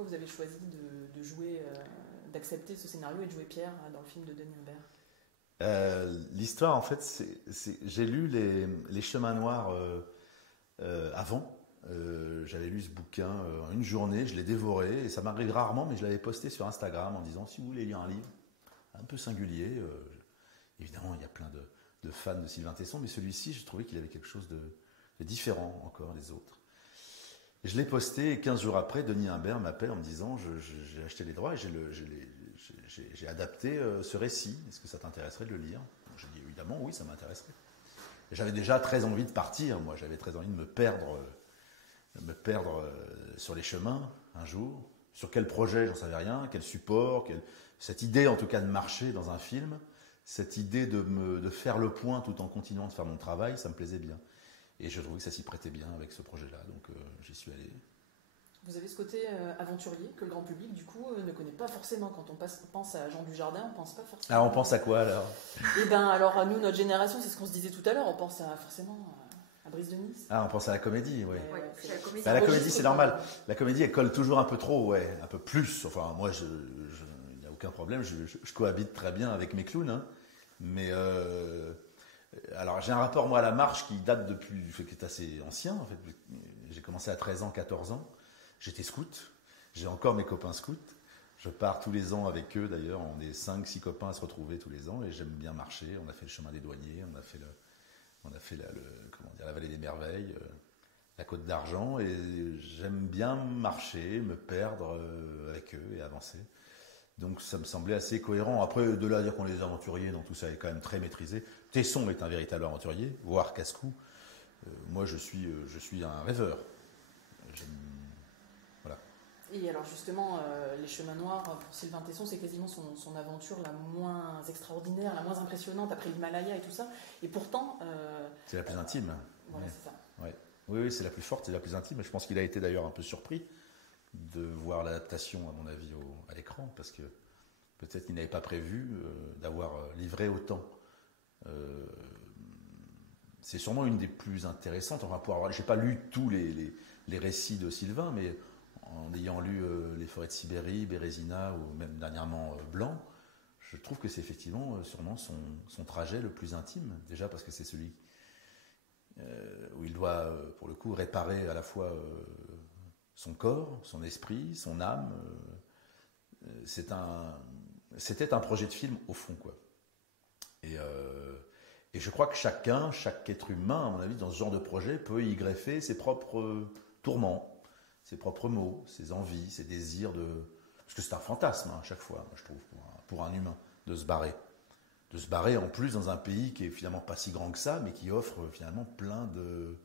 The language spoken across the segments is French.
pourquoi vous avez choisi de jouer, d'accepter ce scénario et de jouer Pierre dans le film de Denis Imbert? L'histoire, en fait, j'ai lu les Chemins Noirs avant. J'avais lu ce bouquin en une journée, je l'ai dévoré, et ça m'arrive rarement, mais je l'avais posté sur Instagram en disant si vous voulez lire un livre un peu singulier, évidemment il y a plein de fans de Sylvain Tesson, mais celui-ci je trouvais qu'il avait quelque chose de différent encore des autres. Et je l'ai posté, et 15 jours après, Denis Imbert m'appelle en me disant j'ai acheté les droits et j'ai adapté ce récit, est-ce que ça t'intéresserait de le lire? J'ai dit évidemment oui, ça m'intéresserait. Et j'avais déjà très envie de partir, moi j'avais très envie de me perdre sur les chemins un jour. Sur quel projet, j'en savais rien, quel support, cette idée en tout cas de marcher dans un film, cette idée de faire le point tout en continuant de faire mon travail, ça me plaisait bien. Et je trouvais que ça s'y prêtait bien avec ce projet-là, donc j'y suis allé. Vous avez ce côté aventurier que le grand public, du coup, ne connaît pas forcément. Quand on pense à Jean Dujardin, on pense pas forcément. Alors on pense à quoi alors? Eh bien, alors nous, notre génération, c'est ce qu'on se disait tout à l'heure, on pense forcément à Brise de Nice. Ah, on pense à la comédie, oui. C'est la comédie. La comédie, c'est normal. La comédie, elle colle toujours un peu trop, ouais, un peu plus. Enfin, moi, il n'y a aucun problème, je cohabite très bien avec mes clowns, hein. Mais alors, j'ai un rapport, moi, à la marche qui date qui est assez ancien, en fait. J'ai commencé à 13 ans, 14 ans. J'étais scout. J'ai encore mes copains scouts. Je pars tous les ans avec eux, d'ailleurs. On est 5-6 copains à se retrouver tous les ans et j'aime bien marcher. On a fait le chemin des douaniers, on a fait la vallée des merveilles, la côte d'Argent, et j'aime bien marcher, me perdre avec eux et avancer. Donc ça me semblait assez cohérent. Après, de là à dire qu'on est des aventuriers, non, tout ça est quand même très maîtrisé. Tesson est un véritable aventurier, voire casse-cou. Moi, je suis un rêveur. Voilà. Et alors justement, les Chemins Noirs, pour Sylvain Tesson, c'est quasiment son aventure la moins extraordinaire, la moins impressionnante après l'Himalaya et tout ça. Et pourtant... c'est la plus intime. Voilà, c'est ça. Ouais. Oui, c'est la plus forte, c'est la plus intime. Je pense qu'il a été d'ailleurs un peu surpris de voir l'adaptation, à mon avis, à l'écran, parce que peut-être qu'il n'avait pas prévu d'avoir livré autant. C'est sûrement une des plus intéressantes. J'ai pas lu tous les récits de Sylvain, mais en ayant lu Les Forêts de Sibérie, Bérésina ou même dernièrement Blanc, je trouve que c'est effectivement sûrement son trajet le plus intime. Déjà parce que c'est celui où il doit, pour le coup, réparer à la fois son corps, son esprit, son âme. C'était un projet de film au fond, quoi. Et je crois que chaque être humain, à mon avis, dans ce genre de projet, peut y greffer ses propres tourments, ses propres maux, ses envies, ses désirs Parce que c'est un fantasme, hein, à chaque fois, je trouve, pour un humain, de se barrer. De se barrer en plus dans un pays qui est finalement pas si grand que ça, mais qui offre finalement plein de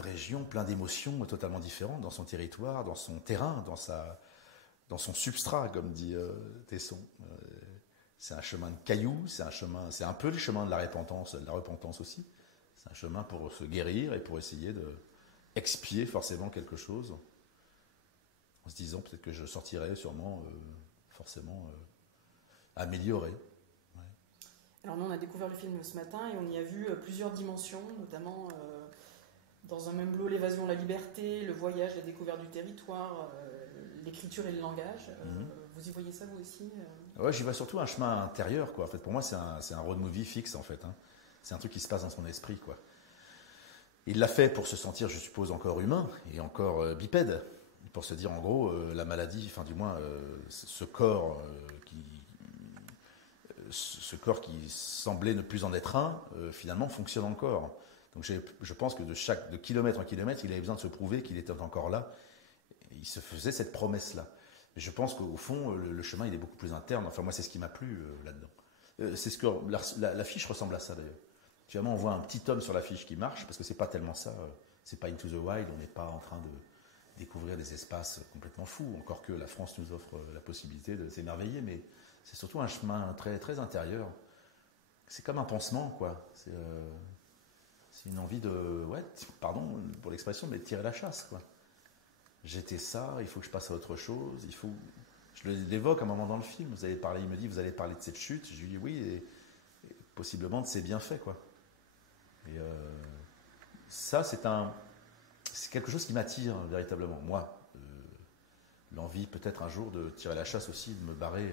régions, plein d'émotions totalement différentes dans son territoire, dans son terrain, dans son substrat, comme dit Tesson. C'est un chemin de cailloux, c'est un peu le chemin de la repentance aussi. C'est un chemin pour se guérir et pour essayer de expier forcément quelque chose, en se disant peut-être que je sortirai sûrement forcément amélioré. Ouais. Alors nous, on a découvert le film ce matin et on y a vu plusieurs dimensions, notamment dans un même lot, l'évasion, la liberté, le voyage, la découverte du territoire, l'écriture et le langage. Vous y voyez ça, vous aussi Ouais, j'y vois surtout un chemin intérieur, quoi. En fait, pour moi, c'est un road movie fixe, en fait. Hein. C'est un truc qui se passe dans son esprit, quoi. Il l'a fait pour se sentir, je suppose, encore humain et encore bipède. Pour se dire, en gros, la maladie, enfin, du moins, ce corps qui semblait ne plus en être un, finalement, fonctionne encore. Donc, je pense que de kilomètre en kilomètre, il avait besoin de se prouver qu'il était encore là. Et il se faisait cette promesse-là. Mais je pense qu'au fond, le chemin, il est beaucoup plus interne. Enfin, moi, c'est ce qui m'a plu là-dedans. C'est ce que l'affiche ressemble à ça, d'ailleurs. Finalement, on voit un petit homme sur l'affiche qui marche, parce que c'est pas tellement ça. C'est pas Into the Wild, on n'est pas en train de découvrir des espaces complètement fous, encore que la France nous offre la possibilité de s'émerveiller, mais c'est surtout un chemin très, très intérieur. C'est comme un pansement, quoi. C'est une envie pardon pour l'expression, mais de tirer la chasse, quoi. J'étais ça, il faut que je passe à autre chose, je l'évoque à un moment dans le film, il me dit, vous allez parler de cette chute, je lui dis oui, et possiblement de ses bienfaits, quoi. Et ça, c'est quelque chose qui m'attire véritablement, moi. envie peut-être un jour de tirer la chasse aussi, de me barrer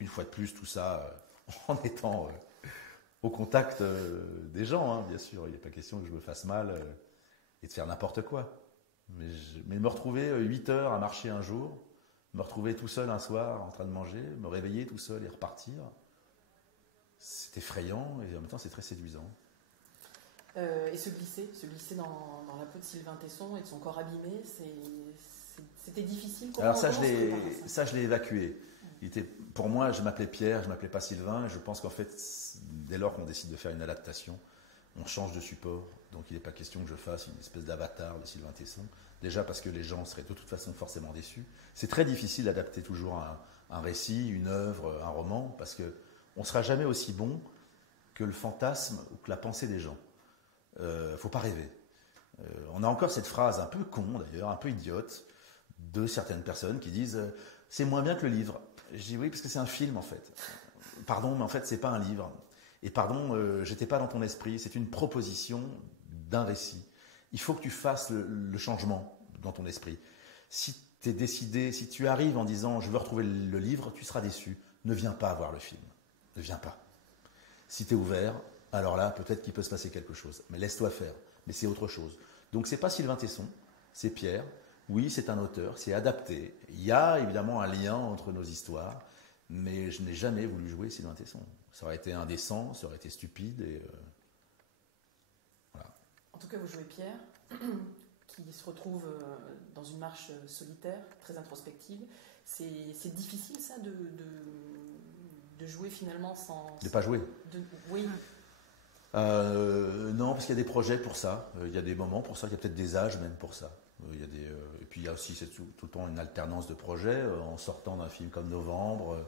une fois de plus, tout ça, en étant au contact des gens, hein, bien sûr. Il n'est pas question que je me fasse mal et de faire n'importe quoi. Mais me retrouver 8 heures à marcher un jour, me retrouver tout seul un soir en train de manger, me réveiller tout seul et repartir, c'est effrayant et en même temps c'est très séduisant. Et se glisser dans la peau de Sylvain Tesson et de son corps abîmé, c'était difficile. Alors ça, je l'ai évacué. Pour moi, je m'appelais Pierre, je ne m'appelais pas Sylvain. Je pense qu'en fait, dès lors qu'on décide de faire une adaptation, on change de support. Donc il n'est pas question que je fasse une espèce d'avatar de Sylvain Tesson. Déjà parce que les gens seraient de toute façon forcément déçus. C'est très difficile d'adapter toujours un récit, une œuvre, un roman, parce qu'on ne sera jamais aussi bon que le fantasme ou que la pensée des gens. Faut pas rêver. On a encore cette phrase un peu con d'ailleurs, un peu idiote, de certaines personnes qui disent c'est moins bien que le livre. Je dis oui parce que c'est un film en fait. Pardon, mais en fait c'est pas un livre. Et pardon, j'étais pas dans ton esprit. C'est une proposition d'un récit. Il faut que tu fasses le changement dans ton esprit. Si tu es décidé, si tu arrives en disant je veux retrouver le livre, tu seras déçu. Ne viens pas voir le film. Ne viens pas. Si tu es ouvert, alors là, peut-être qu'il peut se passer quelque chose. Mais laisse-toi faire. Mais c'est autre chose. Donc, c'est pas Sylvain Tesson, c'est Pierre. Oui, c'est un auteur, c'est adapté. Il y a évidemment un lien entre nos histoires, mais je n'ai jamais voulu jouer Sylvain Tesson. Ça aurait été indécent, ça aurait été stupide. Et voilà. En tout cas, vous jouez Pierre, qui se retrouve dans une marche solitaire, très introspective. C'est difficile, ça, de jouer finalement sans... De ne pas jouer. Oui. Non, parce qu'il y a des projets pour ça, il y a des moments pour ça, il y a peut-être des âges même pour ça. Et puis il y a aussi tout le temps une alternance de projets, en sortant d'un film comme Novembre,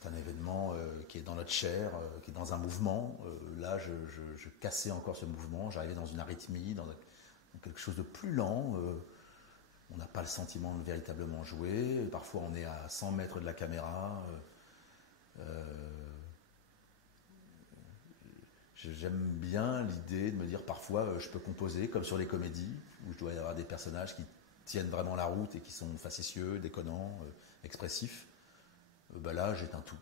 qui est un événement qui est dans notre chair, qui est dans un mouvement. Là, je cassais encore ce mouvement, j'arrivais dans une arythmie, dans quelque chose de plus lent. On n'a pas le sentiment de véritablement jouer, parfois on est à 100 mètres de la caméra. J'aime bien l'idée de me dire parfois je peux composer comme sur les comédies où je dois y avoir des personnages qui tiennent vraiment la route et qui sont facétieux, déconnants, expressifs. Là j'éteins tout.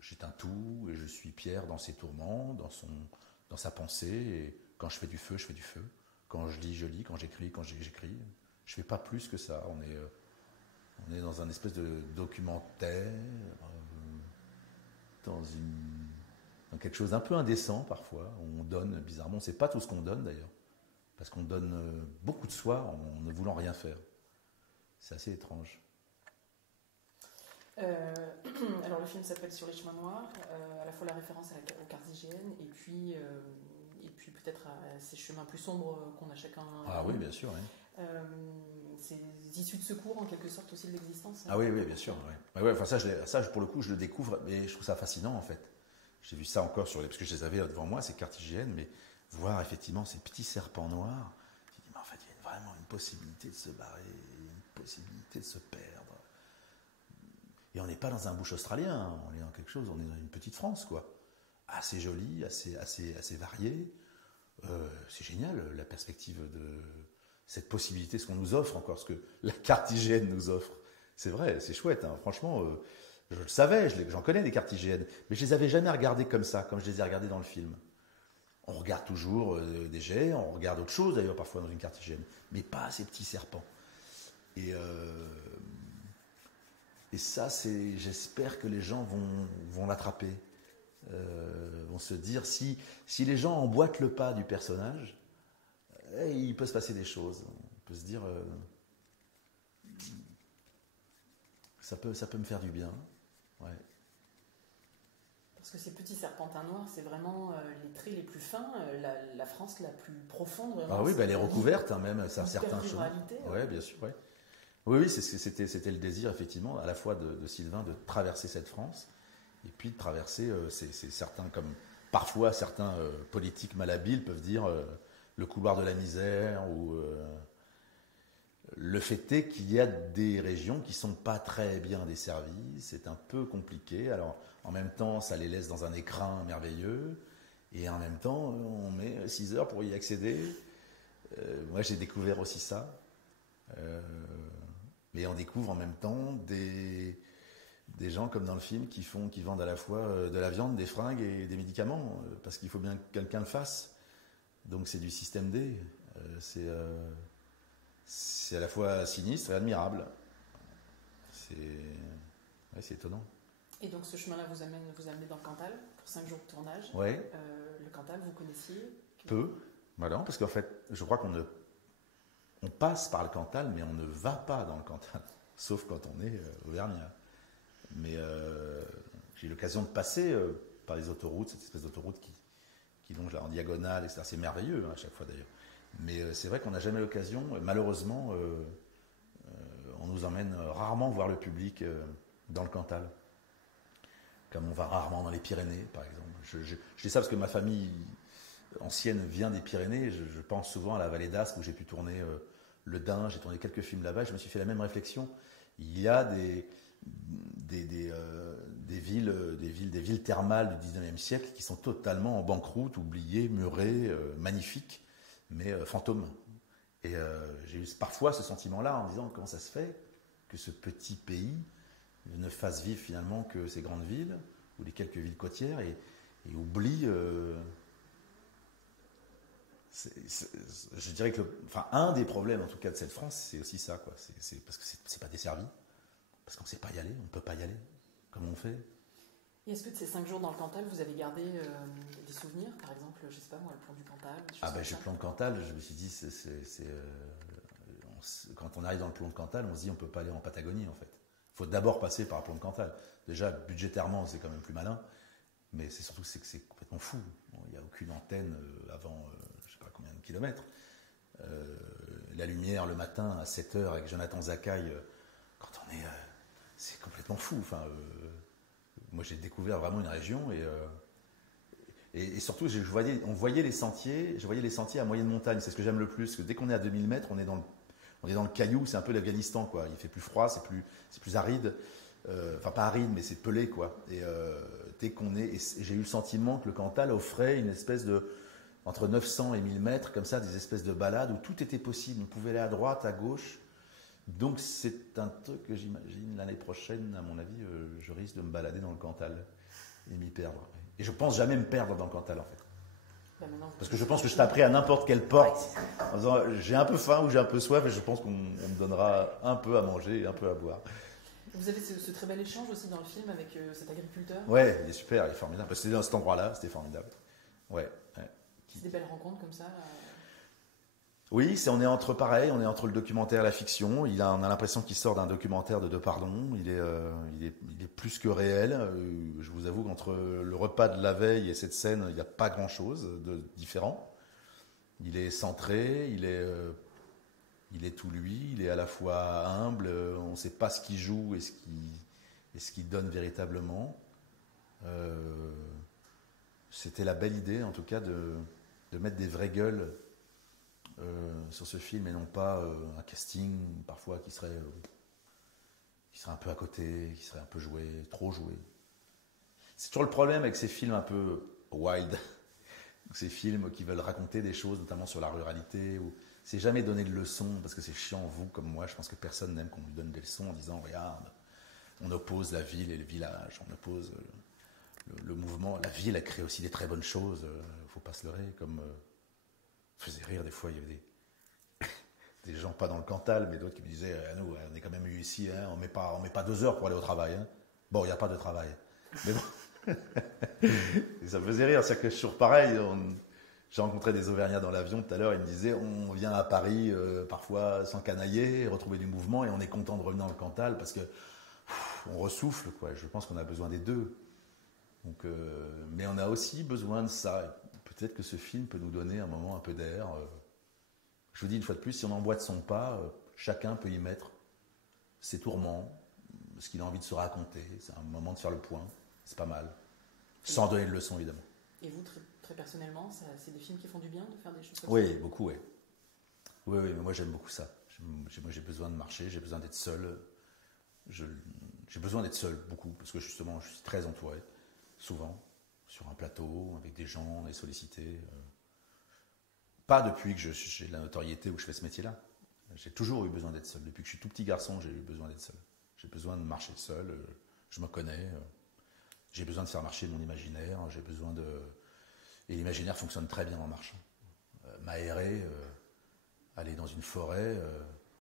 J'éteins tout et je suis Pierre dans ses tourments, dans sa pensée. Et quand je fais du feu, je fais du feu. Quand je lis, quand j'écris, j'écris. Je fais pas plus que ça. On est dans un espèce de documentaire, dans quelque chose d'un peu indécent parfois. On donne bizarrement, on ne sait pas tout ce qu'on donne d'ailleurs, parce qu'on donne beaucoup de soi en ne voulant rien faire. C'est assez étrange. Alors le film s'appelle Sur les chemins noirs, à la fois la référence aux cartes hygiène et puis peut-être à ces chemins plus sombres qu'on a chacun. Ah oui, bien sûr. Oui. Ces issues de secours en quelque sorte aussi de l'existence. Ah oui, bien sûr. Ouais. Ouais, enfin, ça, pour le coup, je le découvre, mais je trouve ça fascinant en fait. J'ai vu ça encore parce que je les avais devant moi, ces cartes hygiène, mais voir effectivement ces petits serpents noirs, je me dis, mais en fait, il y a vraiment une possibilité de se barrer, une possibilité de se perdre. Et on n'est pas dans un bush australien, on est dans quelque chose, on est dans une petite France, quoi. Assez jolie, assez variée. C'est génial, la perspective de cette possibilité, ce qu'on nous offre encore, ce que la carte hygiène nous offre. C'est vrai, c'est chouette, hein. Franchement... je le savais, j'en connais des cartes hygiène, mais je les avais jamais regardées comme ça, comme je les ai regardées dans le film. On regarde toujours des jets, on regarde autre chose d'ailleurs parfois dans une carte hygiène, mais pas ces petits serpents. Et ça, j'espère que les gens vont l'attraper, vont se dire si les gens emboîtent le pas du personnage, il peut se passer des choses. On peut se dire ça peut me faire du bien. Ouais. Parce que ces petits serpentins noirs, c'est vraiment les traits les plus fins, la France la plus profonde. Vraiment, ah oui, elle est recouverte, hein, même ça certains choses. Ouais, bien sûr. Ouais. Oui, c'était le désir effectivement, à la fois de Sylvain de traverser cette France, et puis de traverser certains, comme parfois certains politiques malhabiles peuvent dire le couloir de la misère ou le fait est qu'il y a des régions qui ne sont pas très bien desservies, c'est un peu compliqué. Alors, en même temps, ça les laisse dans un écrin merveilleux, et en même temps, on met 6 heures pour y accéder. Moi, j'ai découvert aussi ça. Et on découvre en même temps des gens comme dans le film qui vendent à la fois de la viande, des fringues et des médicaments, parce qu'il faut bien que quelqu'un le fasse. Donc c'est du système D. C'est à la fois sinistre et admirable. C'est étonnant. Et donc ce chemin-là vous amène dans le Cantal pour 5 jours de tournage. Ouais. Le Cantal, vous connaissiez? Peu. Voilà, parce qu'en fait, je crois on passe par le Cantal, mais on ne va pas dans le Cantal, sauf quand on est auvergnat. Mais j'ai eu l'occasion de passer par les autoroutes, cette espèce d'autoroute qui longe là en diagonale, etc. C'est merveilleux à chaque fois d'ailleurs. Mais c'est vrai qu'on n'a jamais l'occasion, malheureusement, on nous emmène rarement voir le public dans le Cantal. Comme on va rarement dans les Pyrénées, par exemple. Je dis ça parce que ma famille ancienne vient des Pyrénées. Je pense souvent à la vallée d'Aspe où j'ai pu tourner Le Dain, j'ai tourné quelques films là-bas. Je me suis fait la même réflexion. Il y a des villes thermales du 19e siècle qui sont totalement en banqueroute, oubliées, murées, magnifiques, mais fantômes. Et j'ai eu parfois ce sentiment-là en me disant comment ça se fait que ce petit pays ne fasse vivre finalement que ces grandes villes ou les quelques villes côtières et oublie. Je dirais que un des problèmes en tout cas de cette France, c'est aussi ça, quoi. C'est parce que c'est pas desservi, parce qu'on ne sait pas y aller, on ne peut pas y aller. Comment on fait? Et est-ce que de ces 5 jours dans le Cantal, vous avez gardé des souvenirs? Par exemple, je sais pas moi, le plan du Cantal? Le plan de Cantal, je me suis dit, quand on arrive dans le plan de Cantal, on se dit on ne peut pas aller en Patagonie en fait. Il faut d'abord passer par le plan de Cantal. Déjà, budgétairement, c'est quand même plus malin, mais c'est surtout que c'est complètement fou. Il n'y a aucune antenne avant je ne sais pas combien de kilomètres. La lumière le matin à 7h avec Jonathan Zakaï, quand on est... c'est complètement fou. Moi, j'ai découvert vraiment une région et surtout, on voyait les sentiers, je voyais les sentiers à moyenne montagne. C'est ce que j'aime le plus, parce que dès qu'on est à 2000 mètres, on est dans le caillou, c'est un peu l'Afghanistan, quoi. Il fait plus froid, c'est plus aride. Pas aride, mais c'est pelé, quoi. Et dès qu'on est... Et j'ai eu le sentiment que le Cantal offrait une espèce de... Entre 900 et 1000 mètres, comme ça, des espèces de balades où tout était possible. On pouvait aller à droite, à gauche. Donc c'est un truc que j'imagine l'année prochaine, à mon avis, je risque de me balader dans le Cantal et m'y perdre. Et je pense jamais me perdre dans le Cantal, en fait. Parce que je pense que je taperai à n'importe quelle porte en disant j'ai un peu faim ou j'ai un peu soif et je pense qu'on me donnera un peu à manger et un peu à boire. Vous avez ce très bel échange aussi dans le film avec cet agriculteur. Ouais, il est super, il est formidable. C'était dans cet endroit-là, c'était formidable. Ouais. C'est des belles rencontres comme ça. Oui, on est entre le documentaire et la fiction. On a l'impression qu'il sort d'un documentaire de Depardon. Il est plus que réel. Je vous avoue qu'entre le repas de la veille et cette scène, il n'y a pas grand-chose de différent. Il est centré, il est tout lui, il est à la fois humble, on ne sait pas ce qu'il joue et ce qu'il donne véritablement. C'était la belle idée, en tout cas, de mettre des vraies gueules sur ce film et non pas un casting parfois qui serait un peu à côté, qui serait un peu joué, trop joué. C'est toujours le problème avec ces films un peu wild, ces films qui veulent raconter des choses, notamment sur la ruralité, où c'est jamais donner de leçons, parce que c'est chiant, vous comme moi, je pense que personne n'aime qu'on lui donne des leçons en disant regarde, on oppose la ville et le village, on oppose le mouvement. La ville a créé aussi des très bonnes choses, il ne faut pas se leurrer, comme... faisait rire des fois, il y avait des gens pas dans le Cantal, mais d'autres qui me disaient nous, on est quand même eu ici, hein, on met pas 2 heures pour aller au travail. Hein. Bon, il n'y a pas de travail. Mais bon. Et ça me faisait rire, c'est que je suis toujours pareil. J'ai rencontré des Auvergnats dans l'avion tout à l'heure, ils me disaient on vient à Paris parfois sans canailler, retrouver du mouvement, et on est content de revenir dans le Cantal parce que on ressouffle, quoi. Je pense qu'on a besoin des deux. Donc, mais on a aussi besoin de ça. Peut-être que ce film peut nous donner un moment un peu d'air. Je vous dis une fois de plus, si on emboîte son pas, chacun peut y mettre ses tourments, ce qu'il a envie de se raconter. C'est un moment de faire le point. C'est pas mal. Sans donner de leçons, évidemment. Et vous, très personnellement, c'est des films qui font du bien de faire des choses comme ça? Oui, beaucoup, oui. Oui, mais moi j'aime beaucoup ça. Moi j'ai besoin de marcher, j'ai besoin d'être seul. J'ai besoin d'être seul, beaucoup, parce que justement je suis très entouré, souvent. Sur un plateau, avec des gens, on est sollicité. Pas depuis que j'ai la notoriété où je fais ce métier-là. J'ai toujours eu besoin d'être seul. Depuis que je suis tout petit garçon, j'ai eu besoin d'être seul. J'ai besoin de marcher seul. Je me connais. J'ai besoin de faire marcher mon imaginaire. J'ai besoin de... Et l'imaginaire fonctionne très bien en marchant. M'aérer, aller dans une forêt,